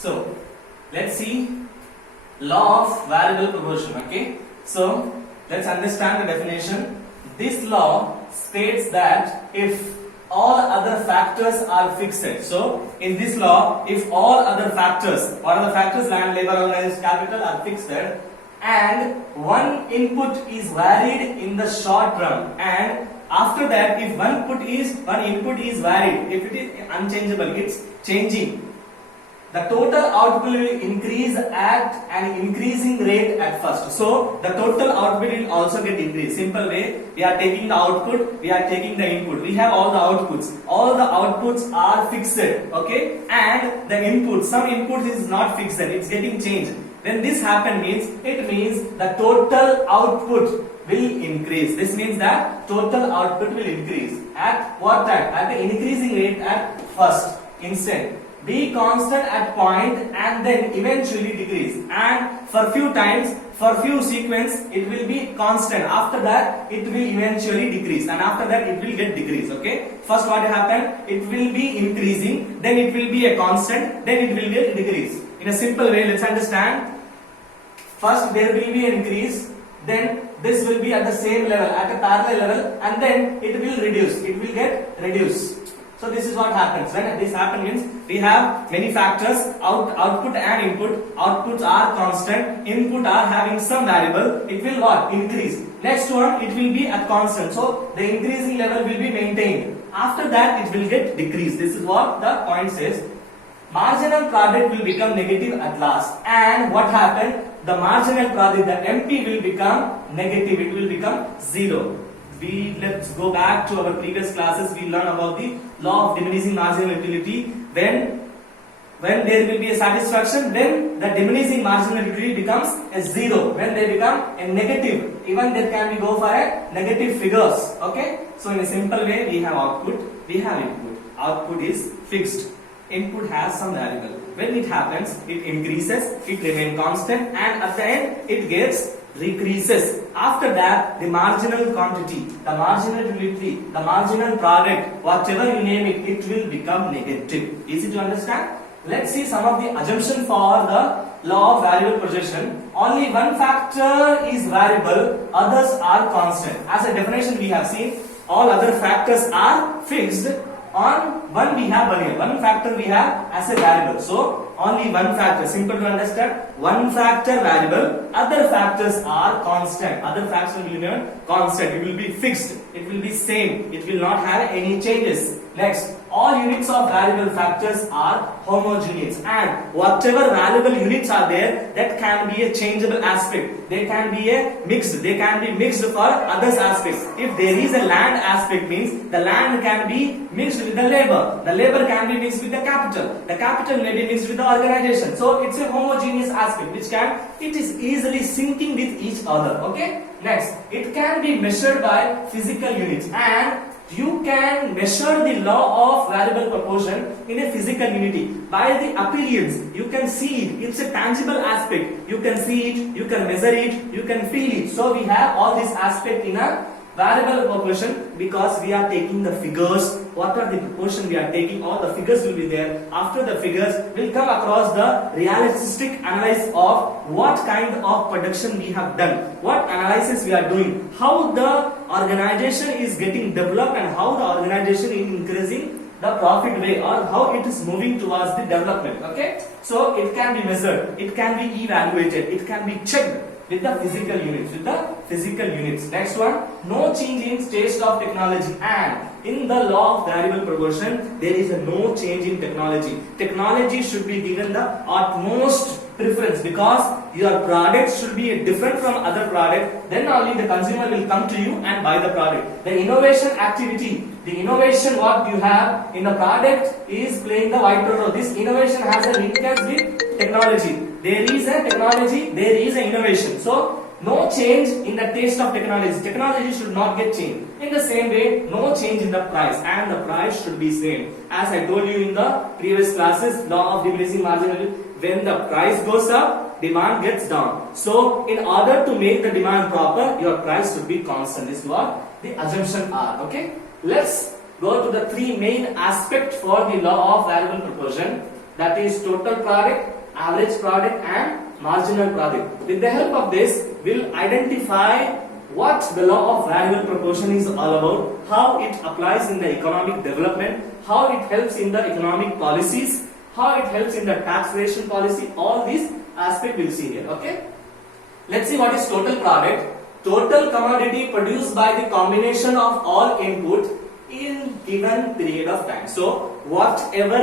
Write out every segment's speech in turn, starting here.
So let's see law of variable proportion. Okay, so let's understand the definition. This law states that if all other factors are fixed, so in this law, if all other factors, what are the factors? Land, labor, organized capital are fixed, and one input is varied in the short term, and after that, if one input is varied, if it is unchangeable, it's changing, the total output will increase at an increasing rate at first. So the total output will also get increased. Simple way, we are taking the output, we are taking the input. We have all the outputs. All the outputs are fixed, okay? And the input, some input is not fixed, it's getting changed. When this happens, it means the total output will increase. This means that total output will increase. At what time? At the increasing rate at first instant. Be constant at point and then eventually decrease, and for few times, for few sequence it will be constant. After that it will eventually decrease, and after that it will get decrease. Okay, first what happened, it will be increasing, then it will be a constant, then it will get decrease. In a simple way, let's understand. First there will be an increase, then this will be at the same level, at a parallel level, and then it will reduce, it will get reduced. So this is what happens. When this happens means we have many factors, output and input. Outputs are constant, input are having some variable. It will what? Increase. Next one, it will be a constant. So the increasing level will be maintained. After that it will get decreased. This is what the point says. Marginal product will become negative at last. And what happened? The marginal product, the MP will become negative. It will become zero. Let's go back to our previous classes. We learned about the law of diminishing marginal utility. When there will be a satisfaction, then the diminishing marginal utility becomes a zero. When they become a negative, even there can be go for a negative figures. Okay. So in a simple way, we have output, we have input. Output is fixed. Input has some variable. When it happens, it increases, it remains constant, and at the end it gets decreases. After that, the marginal quantity, the marginal utility, the marginal product, whatever you name it, it will become negative. Easy to understand? Let's see some of the assumptions for the law of variable projection. Only one factor is variable, others are constant. As a definition we have seen, all other factors are fixed. On one we have one factor we have as a variable. So only one factor, simple to understand. One factor variable, other factors are constant. Other factors will be constant. It will be fixed. It will be same. It will not have any changes. Next, all units of variable factors are homogeneous, and whatever variable units are there, that can be a changeable aspect. They can be a mixed. They can be mixed for other aspects. If there is a land aspect, means the land can be mixed with the labor. The labor can be mixed with the capital. The capital may be mixed with the organization. So it's a homogeneous aspect which it is easily syncing with each other. Okay. Next, it can be measured by physical units, and you can measure the law of variable proportion in a physical unity by the appearance. You can see it. It's a tangible aspect. You can see it, you can measure it, you can feel it. So we have all these aspects in a variable proportion because we are taking the figures. What are the proportion we are taking? All the figures will be there. After the figures, we'll come across the realistic analysis of what kind of production we have done, what analysis we are doing, how the organization is getting developed, and how the organization is increasing the profit way, or how it is moving towards the development. Okay, so it can be measured, it can be evaluated, it can be checked with the physical units. Next one, no change in stage of technology, and in the law of variable proportion there is a no change in technology. Technology should be given the utmost preference because your product should be different from other product. Then only the consumer will come to you and buy the product. The innovation activity, the innovation what you have in the product is playing the vital role. This innovation has a linkage with technology. There is a technology, there is an innovation. So no change in the taste of technology. Technology should not get changed. In the same way, no change in the price, and the price should be same. As I told you in the previous classes, law of diminishing marginal, when the price goes up, demand gets down. So in order to make the demand proper, your price should be constant. This is what the assumptions are. Okay. Let's go to the three main aspects for the law of variable proportion. that is total product, average product and marginal product. With the help of this, we'll identify what the law of variable proportion is all about, how it applies in the economic development, how it helps in the economic policies, how it helps in the taxation policy. All these aspects we'll see here. Okay. Let's see what is total product. Total commodity produced by the combination of all input in given period of time. So whatever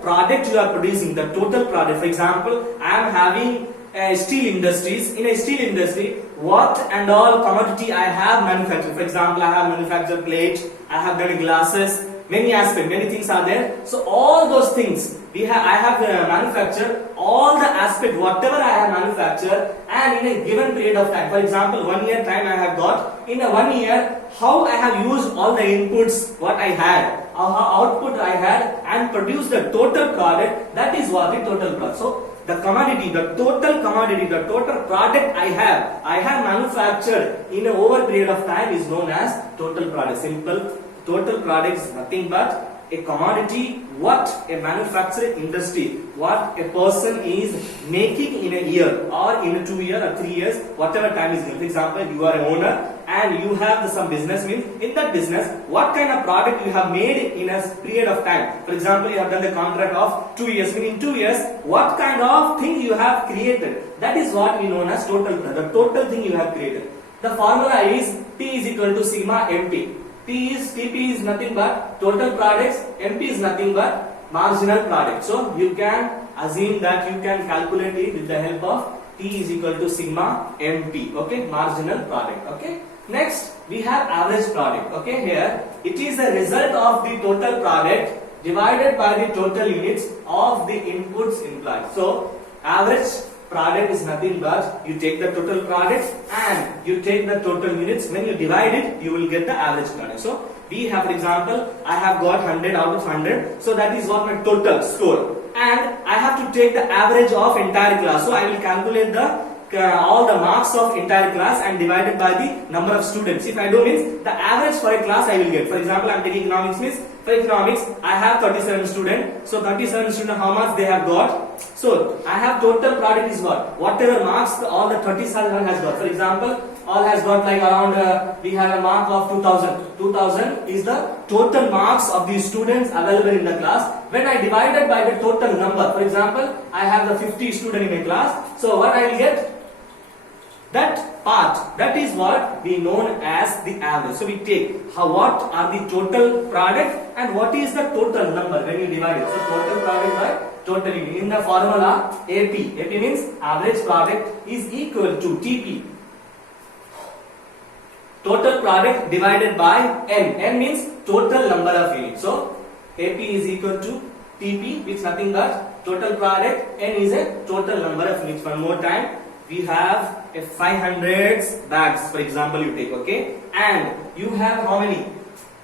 product you are producing, the total product. For example, I am having steel industries. In a steel industry, what and all commodity I have manufactured. For example, I have manufactured plate, I have done glasses, many aspects, many things are there. So all those things I have manufactured, all the aspect, whatever I have manufactured, and in a given period of time. For example, 1 year time I have got. In a 1 year, how I have used all the inputs, what I had, how output I had, and produced the total product. That is what the total product. So the commodity, the total product I have manufactured in a over period of time is known as total product. Simple. Total product is nothing but a commodity what a manufacturing industry, what a person is making in a year or in a 2 year or 3 years, whatever time is given. For example, you are an owner and you have some business, means in that business, what kind of product you have made in a period of time. For example, you have done the contract of 2 years, meaning in 2 years, what kind of thing you have created. That is what we know as total, the total thing you have created. The formula is T is equal to sigma MP. TP is nothing but total products, MP is nothing but marginal product. So you can assume that you can calculate it with the help of T is equal to sigma MP. Okay, marginal product. Okay. Next we have average product. Okay, here it is the result of the total product divided by the total units of the inputs implied. So average product is nothing but you take the total product and you take the total units. When you divide it, you will get the average product. So we have, for example, I have got 100 out of 100. So that is what my total score. And I have to take the average of entire class. So I will calculate the all the marks of entire class and divided by the number of students. If I do, means the average for a class I will get. For example, I am taking economics, means for economics I have 37 students. So 37 students, how much they have got? So I have total product is what? Whatever marks all the 37 has got. For example, all has got like around we have a mark of 2000. 2000 is the total marks of the students available in the class. When I divided by the total number, for example, I have the 50 students in a class. So what I will get? That part, that is what we known as the average. So we take what are the total product and what is the total number when you divide it. So total product by total unit. In the formula AP means average product is equal to TP. Total product divided by N means total number of units. So AP is equal to TP, which is nothing but total product. N is a total number of units. One more time. We have a 500 bags, for example, you take, okay, and you have how many?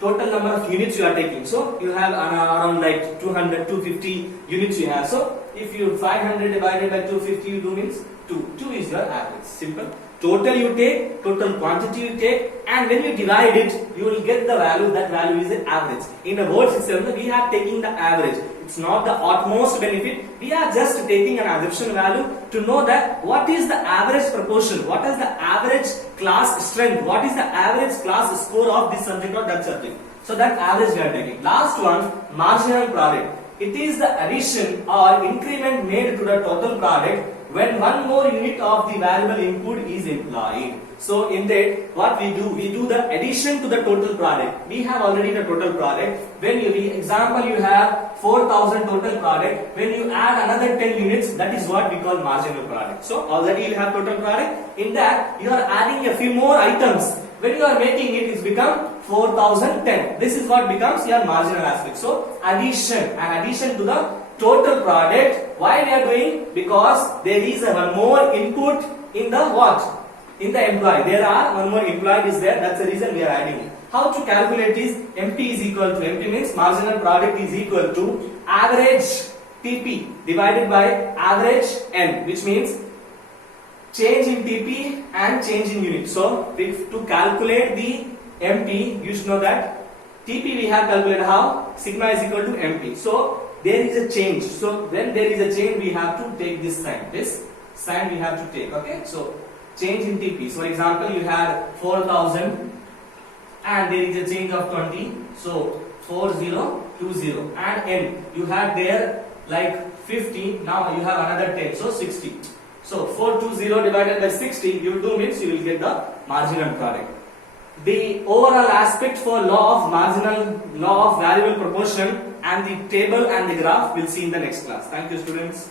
Total number of units you are taking. So you have around like 200, 250 units you have. So if you 500 divided by 250, you do means 2. 2 is your average. Simple. Total you take, total quantity you take, and when you divide it, you will get the value. That value is the average. In a word system, we are taking the average. It's not the utmost benefit. We are just taking an assumption value to know that what is the average proportion, what is the average class strength, what is the average class score of this subject or that subject. So that average we are taking. Last one, marginal product. It is the addition or increment made to the total product when one more unit of the variable input is employed. So in that, what we do the addition to the total product. We have already the total product. When you, example, you have 4,000 total product. When you add another 10 units, that is what we call marginal product. So already you have total product. In that, you are adding a few more items. When you are making it, it's become 4010. This is what becomes your marginal aspect. So addition to the total product. Why we are doing? Because there is one more input in the what? In the employee. There are one more employee is there. That's the reason we are adding it. How to calculate is MP is equal to MP means marginal product is equal to average TP divided by average N, which means change in TP and change in unit. So if to calculate the MP, you should know that TP we have calculated how? Sigma is equal to MP. So there is a change. So when there is a change, we have to take this sign. This sign we have to take. Okay. So change in TP. So for example, you had 4,000 and there is a change of 20. So 4020 and N. You had there like 50. Now you have another 10. So 60. So 420 divided by 60, you do means you will get the marginal product. The overall aspect for law of variable proportion and the table and the graph we'll see in the next class. Thank you, students.